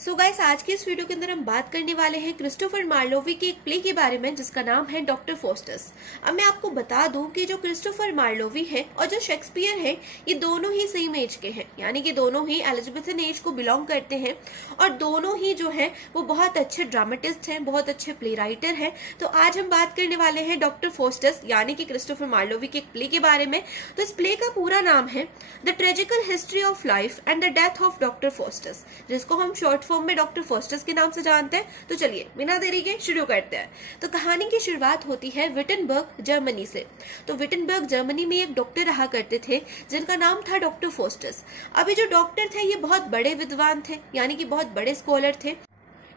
So guys, आज की इस वीडियो के अंदर हम बात करने वाले हैं क्रिस्टोफर मार्लोवी के एक प्ले के बारे में जिसका नाम है डॉक्टर फोस्टस। अब मैं आपको बता दूं कि जो क्रिस्टोफर मार्लोवी है और जो शेक्सपियर है, ये दोनों ही सेम एज के हैं, यानी कि दोनों ही एलिजाबेथन एज को बिलोंग करते हैं और दोनों ही जो है वो बहुत अच्छे ड्रामेटिस्ट हैं, बहुत अच्छे प्ले राइटर हैं। तो आज हम बात करने वाले हैं डॉक्टर फोस्टस यानी कि क्रिस्टोफर मार्लोवी के एक प्ले के बारे में। तो इस प्ले का पूरा नाम है the tragical history of life and the death of doctor Faustus, जिसको हम शॉर्ट फॉर्म में डॉक्टर फोस्टस के नाम से जानते हैं। तो चलिए बिना देरी के शुरू करते हैं। तो कहानी की शुरुआत होती है विटनबर्ग जर्मनी से। तो विटनबर्ग जर्मनी में एक डॉक्टर रहा करते थे जिनका नाम था डॉक्टर फोस्टस। अभी जो डॉक्टर थे ये बहुत बड़े विद्वान थे, यानी कि बहुत बड़े स्कॉलर थे।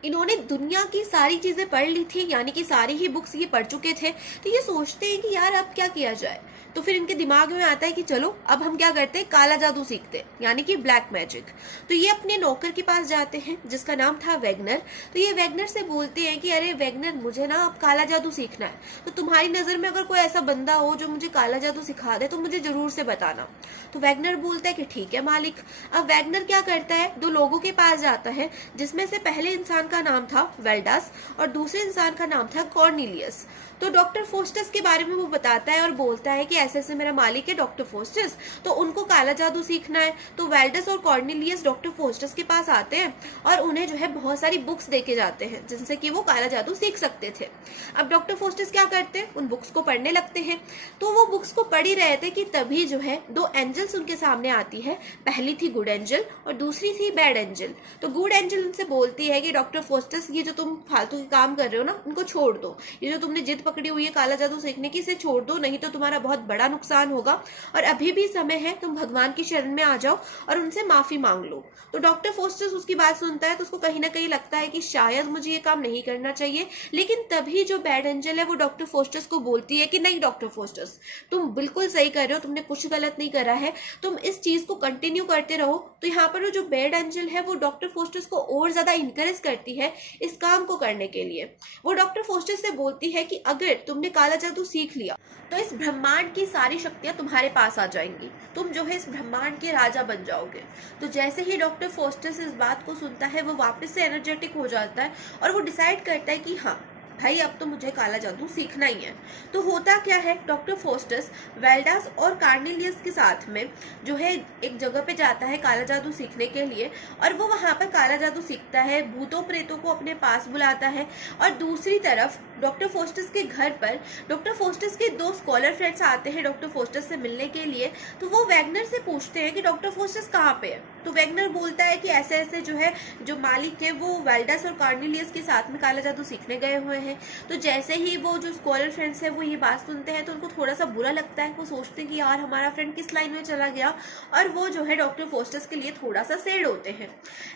इन्होंने दुनिया की सारी चीजें पढ़ ली थी, यानी कि सारी ही बुक्स ये पढ़ चुके थे। तो ये सोचते हैं कि यार अब क्या किया जाए। तो फिर इनके दिमाग में आता है कि चलो अब हम क्या करते हैं, काला जादू सीखते हैं, यानी कि ब्लैक मैजिक। तो ये अपने नौकर के पास जाते हैं जिसका नाम था वैगनर। तो ये वैगनर से बोलते हैं कि अरे वैगनर, मुझे ना अब काला जादू सीखना है, तो तुम्हारी नजर में अगर कोई ऐसा बंदा हो जो मुझे काला जादू सिखा दे तो मुझे जरूर से बताना। तो वैगनर बोलता है कि ठीक है मालिक। अब वैगनर क्या करता है, दो लोगों के पास जाता है जिसमें से पहले इंसान का नाम था वेल्डास और दूसरे इंसान का नाम था कॉर्नेलियस। तो डॉक्टर फोस्टस के बारे में वो बताता है और बोलता है कि ऐसे ऐसे मेरा मालिक है डॉक्टर फोस्टस, तो उनको काला जादू सीखना है। तो वेल्डस और कॉर्नेलियस डॉक्टर फोस्टस के पास आते हैं और उन्हें जो है बहुत सारी बुक्स देके जाते हैं जिनसे कि वो काला जादू सीख सकते थे। अब डॉक्टर फोस्टस क्या करते हैं, उन बुक्स को पढ़ने लगते हैं। तो वो बुक्स को पढ़ ही रहे थे कि तभी जो है दो एंजल्स उनके सामने आती है। पहली थी गुड एंजल और दूसरी थी बैड एंजल। तो गुड एंजल उनसे बोलती है कि डॉक्टर फोस्टस, ये जो तुम फालतू के काम कर रहे हो ना, उनको छोड़ दो। ये जो तुमने जिद पकड़ी हुई है काला जादू सीखने की, इसे छोड़ दो, नहीं तो तुम्हारा बहुत बड़ा नुकसान होगा। और अभी भी समय है, तुम भगवान की शरण में आ जाओ और उनसे माफी मांग लो। तो डॉक्टर फोस्टस उसकी बात सुनता है तो उसको कहीं ना कहीं लगता है कि शायद मुझे ये काम नहीं करना चाहिए। लेकिन तभी जो बैड एंजल है वो डॉक्टर फोस्टस को बोलती है कि नहीं डॉक्टर फोस्टस, तुम बिल्कुल सही कर रहे हो, तुमने कुछ गलत नहीं करा है, तुम इस चीज को कंटिन्यू करते रहो। तो यहाँ पर जो बैड एंजल है वो डॉक्टर फोस्टस को और ज्यादा इंकरेज करती है इस काम को करने के लिए। वो डॉक्टर फोस्टस से बोलती है कि अगर तुमने काला जादू सीख लिया तो इस ब्रह्मांड की सारी शक्तियां तुम्हारे पास आ जाएंगी, तुम जो है इस ब्रह्मांड के राजा बन जाओगे। तो जैसे ही डॉक्टर फोस्टस इस बात को सुनता है वो वापस से एनर्जेटिक हो जाता है और वो डिसाइड करता है कि हाँ भाई, अब तो मुझे काला जादू सीखना ही है। तो होता क्या है, डॉक्टर फोस्टस वेल्डास और कार्नेलियस के साथ में जो है एक जगह पे जाता है काला जादू सीखने के लिए और वो वहां पर काला जादू सीखता है, भूतों प्रेतों को अपने पास बुलाता है। और दूसरी तरफ डॉक्टर फोस्टस के घर पर डॉक्टर फोस्टस के दो स्कॉलर फ्रेंड्स आते हैं डॉक्टर फोस्टस से मिलने के लिए। तो वो वैगनर से पूछते हैं कि डॉक्टर फोस्टस कहाँ पे है। तो वैगनर बोलता है कि ऐसे ऐसे जो है जो मालिक है वो वेल्डास और कार्नेलियस के साथ में काला जादू सीखने गए हुए हैं। तो जैसे ही वो जो स्कॉलर फ्रेंड्स है वो ये बात सुनते हैं तो उनको थोड़ा सा बुरा लगता है। वो सोचते हैं कि यार हमारा फ्रेंड किस लाइन में चला गया, और वो जो है डॉक्टर फोस्टस के लिए थोड़ा सा सैड होते हैं।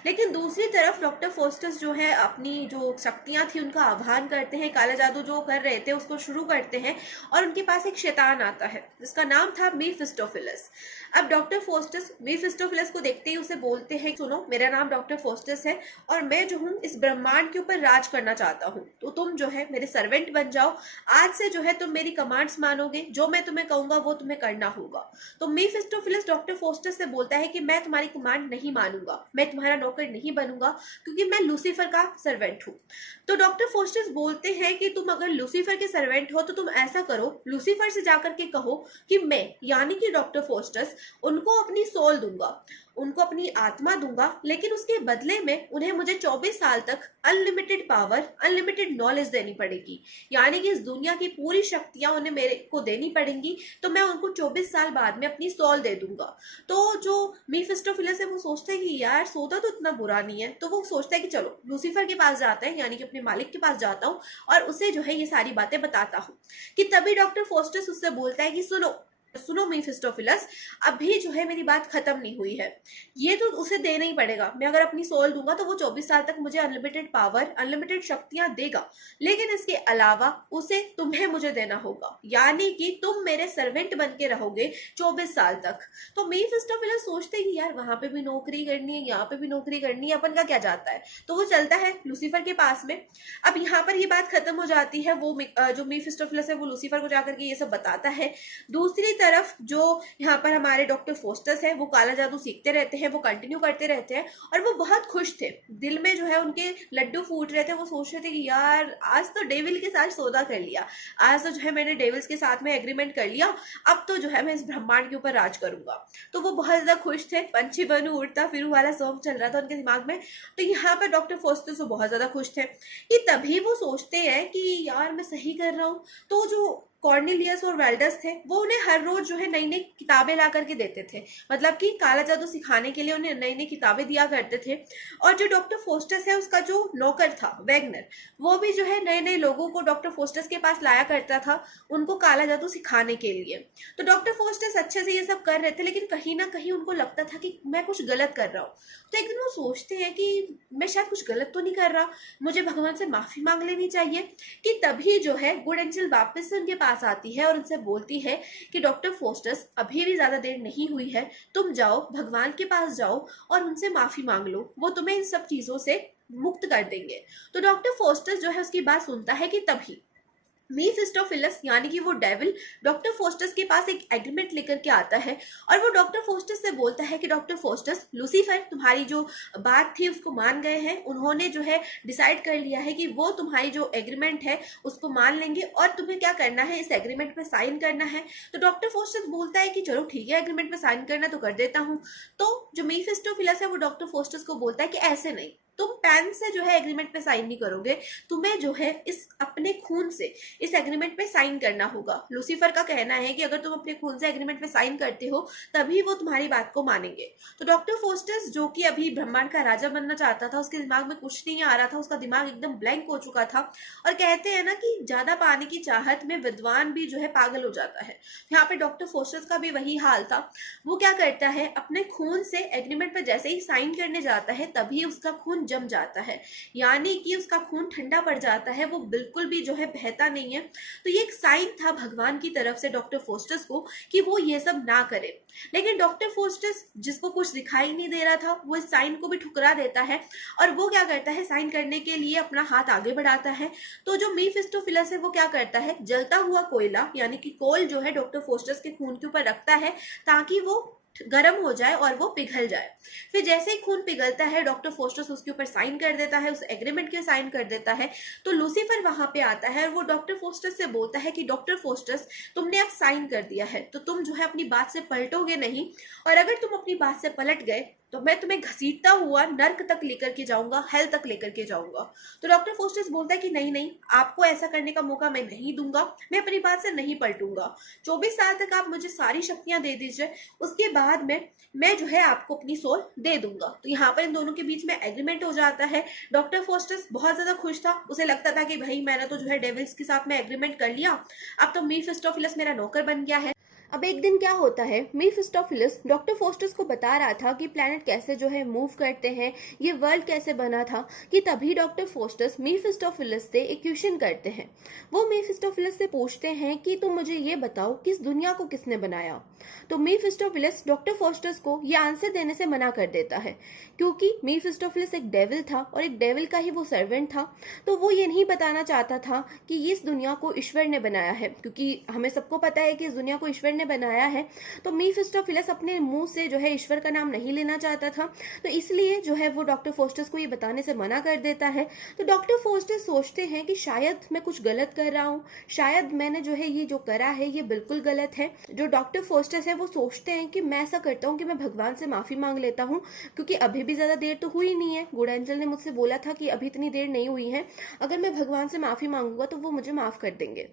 लेकिन दूसरी तरफ डॉक्टर फोस्टस जो है अपनी जो शक्तियां थी उनका आह्वान करते हैं, काला जादू जो कर रहे थे उसको शुरू करते हैं और उनके पास एक शैतान आता है जिसका नाम था मीफिस्टोफिलस। अब डॉक्टर फोस्टस मीफिस्टोफिलस को देखते ही उसे बोलते हैं, सुनो मेरा नाम डॉक्टर फोस्टस है और मैं जो हूँ इस ब्रह्मांड के ऊपर राज करना चाहता हूँ, तो तुम जो है मेरे सर्वेंट बन जाओ। आज से जो है तुम मेरी कमांड्स मानोगे, जो मैं तुम्हें कहूंगा वो तुम्हें करना होगा। तो मीफिस्टोफिलस डॉक्टर फोस्टस से बोलता है कि मैं तुम्हारी कमांड नहीं मानूंगा, मैं तुम्हारा नौकर नहीं बनूंगा, क्योंकि मैं लूसीफर का सर्वेंट हूँ। तो डॉक्टर फोस्टस बोलते हैं कि तुम अगर लूसीफर के सर्वेंट हो तो तुम ऐसा करो, लूसीफर से जाकर के कहो कि मैं यानी कि डॉक्टर फोस्टस उनको अपनी सोल दूंगा, उनको अपनी आत्मा दूंगा, लेकिन उसके बदले में उन्हें मुझे 24 साल तक अनलिमिटेड पावर, अनलिमिटेड नॉलेज देनी पड़ेगी, यानी कि इस दुनिया की पूरी शक्तियां उन्हें मेरे को देनी पड़ेंगी। तो मैं उनको 24 साल बाद में अपनी सोल दे दूंगा। तो जो मीफिस्टोफिलस है वो सोचते हैं कि यार सौदा तो इतना बुरा नहीं है। तो वो सोचता है कि चलो लूसीफर के पास जाते हैं, यानी कि अपने मालिक के पास जाता हूँ और उसे जो है ये सारी बातें बताता हूँ। कि तभी डॉक्टर फोस्टस उससे बोलता है कि सुनो सुनो मीफिस्टोफिलस, अभी जो है मेरी बात खत्म नहीं हुई है, ये तो उसे देना ही पड़ेगा। मैं अगर अपनी सोल दूंगा तो वो 24 साल तक मुझे अनलिमिटेड पावर, अनलिमिटेड शक्तियां देगा, लेकिन इसके अलावा उसे तुम्हें मुझे देना होगा, यानी कि तुम मेरे सर्वेंट बन के रहोगे 24 साल तक। तो मीफिस्टोफिलस सोचते हैं कि यार वहां पे भी नौकरी करनी है, यहाँ पे भी नौकरी करनी है, अपन का क्या जाता है। तो वो चलता है लूसीफर के पास में। अब यहाँ पर ये बात खत्म हो जाती है, वो जो मीफिस्टोफिलस है वो लूसीफर को जाकर के ये सब बताता है। दूसरी तरफ जो यहाँ पर हमारे डॉक्टर फोस्टस है वो काला जादू सीखते रहते हैं, वो कंटिन्यू करते रहते हैं और वो बहुत खुश थे। दिल में जो है उनके लड्डू फूट रहे थे। वो सोच रहे थे कि यार आज तो डेविल के साथ सौदा कर लिया, आज तो जो है मैंने डेविल्स के साथ में एग्रीमेंट कर लिया, अब तो जो है मैं इस ब्रह्मांड के ऊपर राज करूंगा। तो वो बहुत ज्यादा खुश थे। पंछी बनू उड़ता फिरू वाला सॉन्ग चल रहा था उनके दिमाग में। तो यहाँ पर डॉक्टर फोस्टस वो बहुत ज्यादा खुश थे कि तभी वो सोचते हैं कि यार मैं सही कर रहा हूँ। तो जो कॉर्नेलियस और वेल्डस थे वो उन्हें हर रोज जो है नई नई किताबें ला करके देते थे, मतलब कि काला जादू सिखाने के लिए उन्हें नई नई किताबें दिया करते थे। और जो डॉक्टर फोस्टस है उसका जो नौकर था वैगनर, वो भी जो है नए नए लोगों को डॉक्टर फोस्टस के पास लाया करता था उनको काला जादू सिखाने के लिए। तो डॉक्टर फोस्टस अच्छे से ये सब कर रहे थे, लेकिन कहीं ना कहीं उनको लगता था कि मैं कुछ गलत कर रहा हूँ। तो एक दिन वो सोचते हैं कि मैं शायद कुछ गलत तो नहीं कर रहा, मुझे भगवान से माफी मांग लेनी चाहिए। कि तभी जो है गुड एंजल वापस से उनके पास आती है और उनसे बोलती है कि डॉक्टर फोस्टस अभी भी ज्यादा देर नहीं हुई है, तुम जाओ भगवान के पास जाओ और उनसे माफी मांग लो, वो तुम्हें इन सब चीजों से मुक्त कर देंगे। तो डॉक्टर फोस्टस जो है उसकी बात सुनता है कि तभी मीफिस्टोफिलस यानी कि वो डेविल डॉक्टर फोस्टस के पास एक एग्रीमेंट लेकर के आता है और वो डॉक्टर फोस्टस से बोलता है कि डॉक्टर फोस्टस, लूसीफर तुम्हारी जो बात थी उसको मान गए हैं, उन्होंने जो है डिसाइड कर लिया है कि वो तुम्हारी जो एग्रीमेंट है उसको मान लेंगे और तुम्हें क्या करना है, इस एग्रीमेंट पे साइन करना है। तो डॉक्टर फोस्टस बोलता है कि चलो ठीक है, एग्रीमेंट पे साइन करना तो कर देता हूँ। तो जो मीफिस्टोफिलस है वो डॉक्टर फोस्टस को बोलता है कि ऐसे नहीं, तुम पेन से जो है एग्रीमेंट पे साइन नहीं करोगे, तुम्हें जो है इस अपने खून से इस एग्रीमेंट पे साइन करना होगा। लूसीफर का कहना है कि अगर तुम अपने खून से एग्रीमेंट पे साइन करते हो तभी वो तुम्हारी बात को मानेंगे। तो डॉक्टर फोस्टस जो कि अभी ब्रह्मांड का राजा बनना चाहता था, उसके दिमाग में कुछ नहीं आ रहा था, उसका दिमाग एकदम ब्लैंक हो चुका था। और कहते हैं ना कि ज्यादा पाने की चाहत में विद्वान भी जो है पागल हो जाता है। यहाँ पे डॉक्टर फोस्टस का भी वही हाल था। वो क्या करता है, अपने खून से एग्रीमेंट पे जैसे ही साइन करने जाता है तभी उसका खून जम जाता है, यानी कि उसका खून ठंडा पड़ जाता है, वो बिल्कुल भी जो है बहता नहीं है। तो ये एक साइन था भगवान की तरफ से डॉक्टर फोस्टस को कि वो ये सब ना करे। लेकिन डॉक्टर फोस्टस जिसको कुछ दिखाई नहीं दे रहा था वो इस साइन को भी ठुकरा देता है और वो क्या करता है, साइन करने के लिए अपना हाथ आगे बढ़ाता है। तो जो मीफिस्टोफिलस है वो क्या करता है, जलता हुआ कोयला यानी कि कोल जो है डॉक्टर फोस्टस के खून के ऊपर रखता है ताकि वो गर्म हो जाए और वो पिघल जाए। फिर जैसे ही खून पिघलता है डॉक्टर फोस्टस उसके ऊपर साइन कर देता है, उस एग्रीमेंट के साइन कर देता है। तो लूसीफर वहां पे आता है और वो डॉक्टर फोस्टस से बोलता है कि डॉक्टर फोस्टस, तुमने अब साइन कर दिया है तो तुम जो है अपनी बात से पलटोगे नहीं, और अगर तुम अपनी बात से पलट गए तो मैं तुम्हें घसीटता हुआ नर्क तक लेकर के जाऊंगा, हेल तक लेकर के जाऊंगा। तो डॉक्टर फोस्टस बोलता है कि नहीं नहीं, आपको ऐसा करने का मौका मैं नहीं दूंगा, मैं अपनी बात से नहीं पलटूंगा। 24 साल तक आप मुझे सारी शक्तियां दे दीजिए, उसके बाद में मैं जो है आपको अपनी सोल दे दूंगा। तो यहाँ पर इन दोनों के बीच में एग्रीमेंट हो जाता है। डॉक्टर फोस्टस बहुत ज्यादा खुश था, उसे लगता था कि भाई मैंने तो जो है डेविल्स के साथ में एग्रीमेंट कर लिया, अब तो मीफिस्टोफिलस मेरा नौकर बन गया है। अब एक दिन क्या होता है, मीफिस्टोफिलस डॉक्टर फोस्टस को बता रहा था कि प्लैनेट कैसे जो है मूव करते हैं, ये वर्ल्ड कैसे बना था, कि तभी डॉक्टर फोस्टस मीफिस्टोफिलस से एक क्वेश्चन करते हैं। वो मीफिस्टोफिलस से पूछते हैं कि तुम मुझे ये बताओ कि इस दुनिया को किसने बनाया। तो मीफिस्टोफिलस डॉक्टर फोस्टस को ये आंसर देने से मना कर देता है, क्योंकि मीफिस्टोफिलस एक डेविल था और एक डेविल का ही वो सर्वेंट था। तो वो ये नहीं बताना चाहता था कि इस दुनिया को ईश्वर ने बनाया है, क्योंकि हमें सबको पता है कि इस दुनिया को ईश्वर ने बनाया है। तो मीफिस्टोफिलस अपने मुंह से जो है ईश्वर का नाम नहीं लेना चाहता था, तो इसलिए जो है वो डॉक्टर फोस्टस को ये बताने से मना कर देता है। तो डॉक्टर फोस्टस सोचते हैं कि शायद मैं कुछ गलत कर रहा हूँ, शायद मैंने जो है ये जो करा है ये बिल्कुल गलत है। जो डॉक्टर फोस्टस है वो सोचते हैं कि मैं ऐसा करता हूँ कि मैं भगवान से माफी मांग लेता हूँ, क्योंकि अभी भी ज्यादा देर तो हुई नहीं है, गुड एंजल ने मुझसे बोला था कि अभी इतनी देर नहीं हुई है, अगर मैं भगवान से माफी मांगूंगा तो वो मुझे माफ कर देंगे।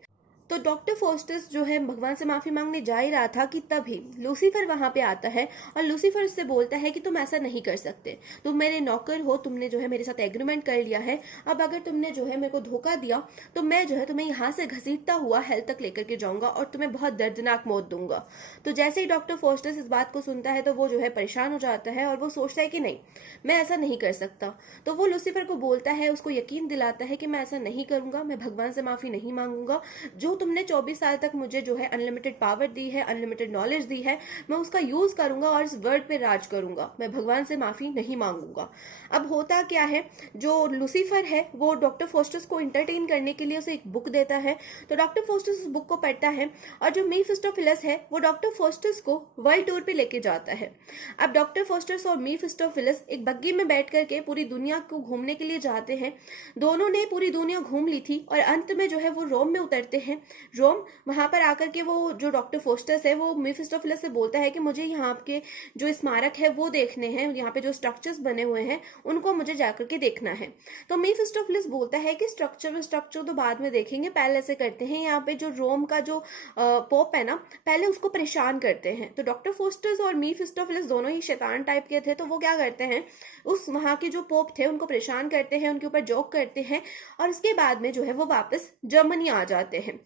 तो डॉक्टर फोस्टस जो है भगवान से माफी मांगने जा ही रहा था कि तभी लूसीफर वहां पे आता है और लूसीफर उससे बोलता है कि तुम ऐसा नहीं कर सकते, तुम मेरे नौकर हो, तुमने जो है मेरे साथ एग्रीमेंट कर लिया है, अब अगर तुमने जो है मेरे को धोखा दिया तो मैं जो है तुम्हें यहाँ से घसीटता हुआ हेल तक लेकर के जाऊंगा और तुम्हें बहुत दर्दनाक मौत दूंगा। तो जैसे ही डॉक्टर फोस्टस इस बात को सुनता है तो वो जो है परेशान हो जाता है और वो सोचता है कि नहीं, मैं ऐसा नहीं कर सकता। तो वो लूसीफर को बोलता है, उसको यकीन दिलाता है कि मैं ऐसा नहीं करूंगा, मैं भगवान से माफी नहीं मांगूंगा, जो तुमने 24 साल तक मुझे जो है अनलिमिटेड पावर दी है, अनलिमिटेड नॉलेज दी है, मैं उसका यूज करूंगा और इस वर्ल्ड पे राज करूंगा, मैं भगवान से माफी नहीं मांगूंगा। अब होता क्या है, जो लूसीफर है वो डॉक्टर फोस्टस को इंटरटेन करने के लिए उसे एक बुक देता है। तो डॉक्टर फोस्टस उस बुक को पढ़ता है और जो मीफिस्टोफिलस है वो डॉक्टर फोस्टस को वर्ल्ड टूर पे लेके जाता है। अब डॉक्टर फोस्टस और मीफिस्टोफिलस एक बग्गी में बैठ करके पूरी दुनिया को घूमने के लिए जाते हैं। दोनों ने पूरी दुनिया घूम ली थी और अंत में जो है वो रोम में उतरते हैं। रोम, वहां पर आकर के वो जो डॉक्टर फोस्टस है वो मीफिस्टोफिलस से बोलता है कि मुझे यहाँ के जो स्मारक है वो देखने हैं, यहाँ पे जो स्ट्रक्चर्स बने हुए हैं उनको मुझे जाकर के देखना है। तो मीफिस्टोफिलस बोलता है कि स्ट्रक्चर तो बाद में देखेंगे, पहले ऐसे करते हैं, यहाँ पे जो रोम का जो पोप है ना, पहले उसको परेशान करते हैं। तो डॉक्टर फोस्टस और मीफिस्टोफिलस दोनों ही शैतान टाइप के थे, तो वो क्या करते हैं, उस वहां के जो पोप थे उनको परेशान करते हैं, उनके ऊपर जोक करते हैं और उसके बाद में जो है वो वापस जर्मनी आ जाते हैं।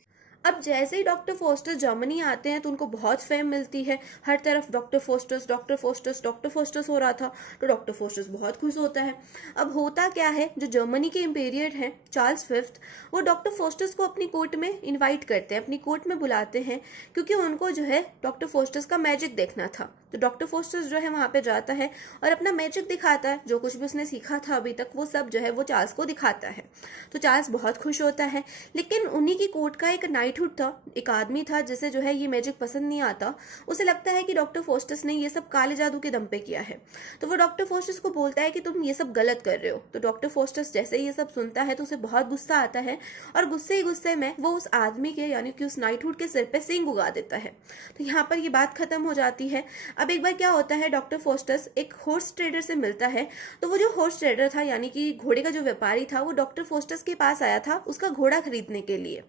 अब जैसे ही डॉक्टर फोस्टस जर्मनी आते हैं तो उनको बहुत फेम मिलती है, हर तरफ doctor Faustus doctor Faustus doctor Faustus हो रहा था। तो डॉक्टर फोस्टस बहुत खुश होता है। अब होता क्या है, जो जर्मनी के इम्पीरियर हैं चार्ल्स फिफ्थ, वो डॉक्टर फोस्टस को अपनी कोर्ट में इनवाइट करते हैं, अपनी कोर्ट में बुलाते हैं, क्योंकि उनको जो है डॉक्टर फोस्टस का मैजिक देखना था। तो डॉक्टर फोस्टस जो है वहां पे जाता है और अपना मैजिक दिखाता है, जो कुछ भी उसने सीखा था अभी तक वो सब जो है वो चार्ल्स को दिखाता है। तो चार्ल्स बहुत खुश होता है। लेकिन उन्हीं की कोर्ट का एक नाइटहुड था, एक आदमी था जिसे जो है ये मैजिक पसंद नहीं आता। उसे लगता है कि डॉक्टर फोस्टस ने ये सब काले जादू के दम पे किया है। तो वो डॉक्टर फोस्टस को बोलता है कि तुम ये सब गलत कर रहे हो। तो डॉक्टर फोस्टस जैसे ये सब सुनता है तो उसे बहुत गुस्सा आता है और गुस्से ही गुस्से में वो उस आदमी के यानी कि उस नाइटहुड के सिर पे सींग उगा देता है। तो यहाँ पर ये बात खत्म हो जाती है। अब एक बार क्या होता है, डॉक्टर फोस्टस एक हॉर्स ट्रेडर से मिलता है। तो वो जो हॉर्स ट्रेडर था यानी कि घोड़े का जो व्यापारी था, वो डॉक्टर फोस्टस के पास आया था उसका घोड़ा खरीदने के लिए।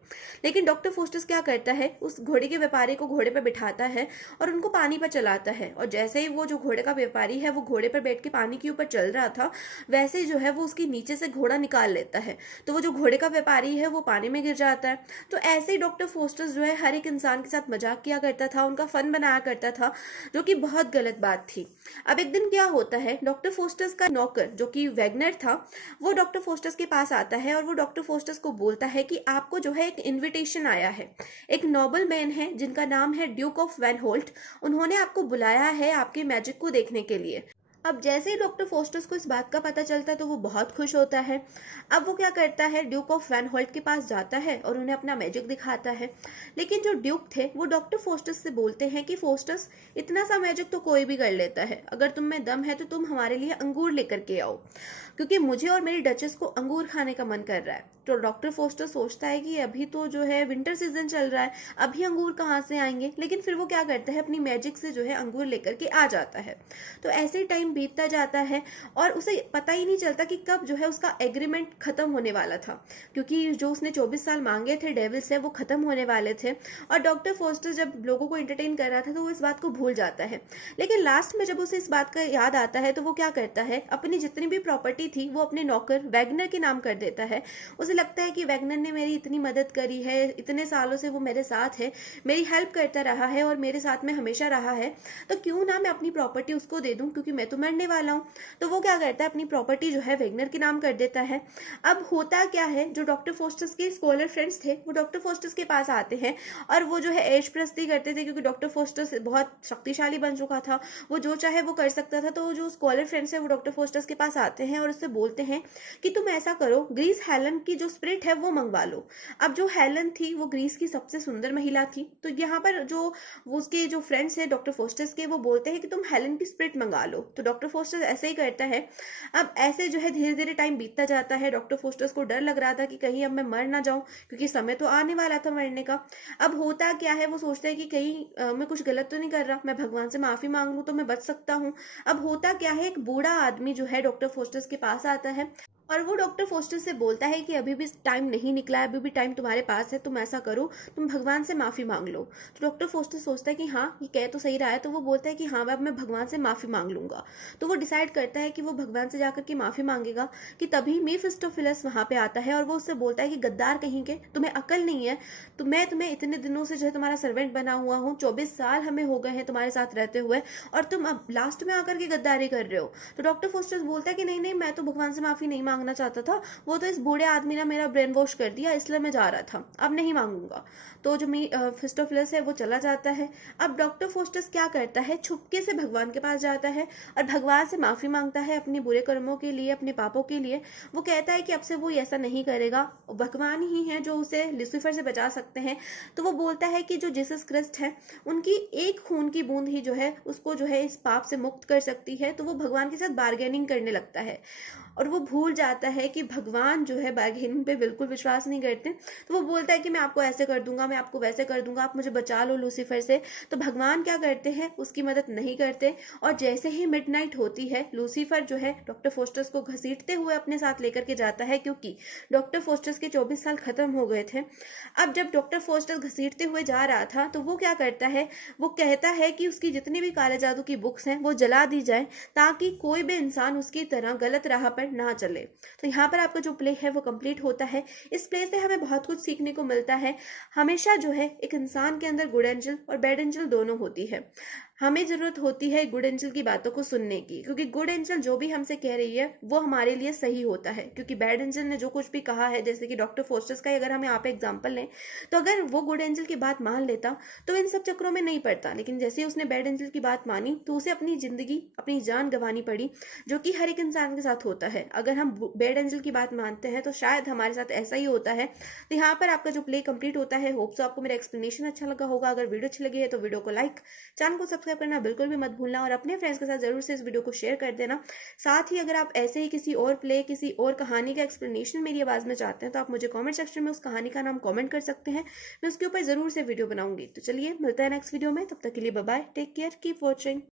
लेकिन डॉक्टर फोस्टस क्या करता है, उस घोड़े के व्यापारी को घोड़े पर बिठाता है और उनको पानी पर चलाता है। और जैसे ही वो जो घोड़े का व्यापारी है वो घोड़े पर बैठ के पानी के ऊपर चल रहा था, वैसे ही जो है वो उसके नीचे से घोड़ा निकाल लेता है। तो वो जो घोड़े का व्यापारी है वो पानी में गिर जाता है। तो ऐसे ही डॉक्टर फोस्टस जो है हर एक इंसान के साथ मजाक किया करता था, उनका फन बनाया करता था, जो कि बहुत गलत बात थी। अब एक दिन क्या होता है, डॉक्टर फोस्टस का नौकर जो कि वैगनर था, वो डॉक्टर फोस्टस के पास आता है और वो डॉक्टर फोस्टस को बोलता है कि आपको जो है एक इनविटेशन आया है। एक नोबल मैन है जिनका नाम है ड्यूक ऑफ वैन होल्ट, उन्होंने आपको बुलाया है आपके मैजिक को देखने के लिए। अब जैसे ही डॉक्टर फोस्टस को इस बात का पता चलता है तो वो बहुत खुश होता है। अब वो क्या करता है, ड्यूक ऑफ वैन होल्ट के पास जाता है और उन्हें अपना मैजिक दिखाता है। लेकिन जो ड्यूक थे वो डॉक्टर फोस्टस से बोलते हैं कि फोस्टस, इतना सा मैजिक तो कोई भी कर लेता है, अगर तुम में दम है तो तुम हमारे लिए अंगूर लेकर के आओ, क्योंकि मुझे और मेरी डचेस को अंगूर खाने का मन कर रहा है। तो डॉक्टर फोस्टस सोचता है कि अभी तो जो है विंटर सीजन चल रहा है, अभी अंगूर कहाँ से आएंगे। लेकिन फिर वो क्या करता है, अपनी मैजिक से जो है अंगूर लेकर के आ जाता है। तो ऐसे टाइम बीतता जाता है और उसे पता ही नहीं चलता कि कब जो है उसका एग्रीमेंट खत्म होने वाला था, क्योंकि जो उसने 24 साल मांगे थे डेविल से वो खत्म होने वाले थे। और डॉक्टर फोस्टस जब लोगों को एंटरटेन कर रहा था तो वो इस बात को भूल जाता है। लेकिन लास्ट में जब उसे इस बात का याद आता है तो वो क्या करता है, अपनी जितनी भी प्रॉपर्टी थी वो अपने नौकर वैगनर के नाम कर देता है। उसे लगता है कि वैगनर ने मेरी इतनी मदद करी है, इतने सालों से वो मेरे साथ है, मेरी हेल्प करता रहा है और मेरे साथ में हमेशा रहा है, तो क्यों ना मैं अपनी प्रॉपर्टी उसको दे दूं, क्योंकि मैं तो मरने वाला हूं। तो वो क्या करता है, अपनी प्रॉपर्टी जो है वैगनर के नाम कर देता है। अब होता क्या है, जो डॉक्टर फोस्टस के स्कॉलर फ्रेंड्स थे वो डॉक्टर फोस्टस के पास आते हैं और वो जो है ऐश प्रस्ती करते थे, क्योंकि डॉक्टर फोस्टस बहुत शक्तिशाली बन चुका था, वो जो चाहे वो कर सकता था। तो जो स्कॉलर फ्रेंड्स है वो डॉक्टर फोस्टस के पास आते हैं और उससे बोलते हैं कि तुम ऐसा करो, ग्रीस हेलन की जो स्पिरिट है वो मंगवा लो। अब जो हेलन थी वो ग्रीस की सबसे सुंदर महिला थी। तो यहाँ पर जो उसके जो फ्रेंड्स है डॉक्टर फोस्टस के, वो बोलते हैं कि तुम हेलन की स्पिरिट मंगा लो। तो डॉक्टर फोस्टस ऐसे ही करता है। अब ऐसे जो है धीरे धीरे टाइम बीतता जाता है। डॉक्टर फोस्टस को डर लग रहा था कि कहीं अब मैं मर ना जाऊं, क्योंकि समय तो आने वाला था मरने का। अब होता क्या है, वो सोचता है कि कहीं मैं कुछ गलत तो नहीं कर रहा, मैं भगवान से माफी मांग लूं तो मैं बच सकता हूँ। अब होता क्या है, एक बूढ़ा आदमी जो है डॉक्टर फोस्टस के पास आता है और वो डॉक्टर फोस्टस से बोलता है कि अभी भी टाइम नहीं निकला है, अभी भी टाइम तुम्हारे पास है, तुम ऐसा करो, तुम भगवान से माफी मांग लो। तो डॉक्टर फोस्टस सोचता है कि हाँ ये कह तो सही रहा है, तो वो बोलता है कि हाँ अब मैं भगवान से माफी मांग लूंगा। तो वो डिसाइड करता है कि वो भगवान से जाकर के माफी मांगेगा। कि तभी मीफिस्टोफिलस वहां पे आता है और वो उससे बोलता है कि गद्दार कहीं के, तुम्हें अकल नहीं है, तो मैं तुम्हें इतने दिनों से जो है तुम्हारा सर्वेंट बना हुआ हूँ, 24 साल हमें हो गए हैं तुम्हारे साथ रहते हुए, और तुम अब लास्ट में आकर के गद्दारी कर रहे हो। तो डॉक्टर फोस्टस बोलता है कि नहीं नहीं, मैं तो भगवान से माफी नहीं मांगना चाहता था, वो तो इस बूढ़े आदमी ने मेरा ब्रेन वॉश कर दिया, इसलिए मैं जा रहा था, अब नहीं मांगूंगा। तो जो मेफिस्टोफेलिस है वो चला जाता है। अब डॉक्टर फोस्टस क्या करता है, छुपके से भगवान के पास जाता है और भगवान से माफी मांगता है अपने बुरे कर्मों के लिए, अपने पापों के लिए। वो कहता है कि अब से वो ऐसा नहीं करेगा, भगवान ही है जो उसे लूसीफर से बचा सकते हैं। तो वो बोलता है कि जो जीसस क्रिस्ट है, उनकी एक खून की बूंद ही जो है उसको जो है इस पाप से मुक्त कर सकती है। तो वो भगवान के साथ बार्गेनिंग करने लगता है और वो भूल जाता है कि भगवान जो है बार्गेनिंग पे बिल्कुल विश्वास नहीं करते। तो वो बोलता है कि मैं आपको ऐसे कर दूंगा, मैं आपको वैसे कर दूंगा, आप मुझे बचा लो लूसीफर से। तो भगवान क्या करते हैं, उसकी मदद नहीं करते। और जैसे ही मिडनाइट होती है, लूसीफर जो है डॉक्टर फोस्टस को घसीटते हुए अपने साथ लेकर के जाता है, क्योंकि डॉक्टर फोस्टस के 24 साल खत्म हो गए थे। अब जब डॉक्टर फोस्टस घसीटते हुए जा रहा था, तो वो क्या करता है, वो कहता है कि उसकी जितनी भी काले जादू की बुक्स हैं वो जला दी जाए, ताकि कोई भी इंसान उसकी तरह गलत राह पर ना चले। तो यहाँ पर आपका जो प्ले है वो कंप्लीट होता है। इस प्ले से हमें बहुत कुछ सीखने को मिलता है। हमेशा जो है एक इंसान के अंदर गुड एंजल और बैड एंजल दोनों होती है। हमें जरूरत होती है गुड एंजल की बातों को सुनने की, क्योंकि गुड एंजल जो भी हमसे कह रही है वो हमारे लिए सही होता है। क्योंकि बैड एंजल ने जो कुछ भी कहा है, जैसे कि डॉक्टर फोस्टस का अगर हम यहाँ पे एग्जांपल लें, तो अगर वो गुड एंजल की बात मान लेता तो इन सब चक्रों में नहीं पड़ता। लेकिन जैसे उसने बैड एंजल की बात मानी, तो उसे अपनी जिंदगी, अपनी जान गंवानी पड़ी, जो कि हर एक इंसान के साथ होता है। अगर हम बैड एंजल की बात मानते हैं तो शायद हमारे साथ ऐसा ही होता है। तो यहाँ पर आपका जो प्ले कंप्लीट होता है। होप सो आपको मेरा एक्सप्लेनेशन अच्छा लगा होगा। अगर वीडियो अच्छी लगी है तो वीडियो को लाइक, चैनल को सब्सक्राइब करना बिल्कुल भी मत भूलना और अपने फ्रेंड्स के साथ जरूर से इस वीडियो को शेयर कर देना। साथ ही अगर आप ऐसे ही किसी और प्ले, किसी और कहानी का एक्सप्लेनेशन मेरी आवाज में चाहते हैं, तो आप मुझे कमेंट सेक्शन में उस कहानी का नाम कमेंट कर सकते हैं। मैं उसके ऊपर जरूर से वीडियो बनाऊंगी। तो चलिए मिलते हैं नेक्स्ट वीडियो में, तब तक के लिए bye bye, take care, keep watching.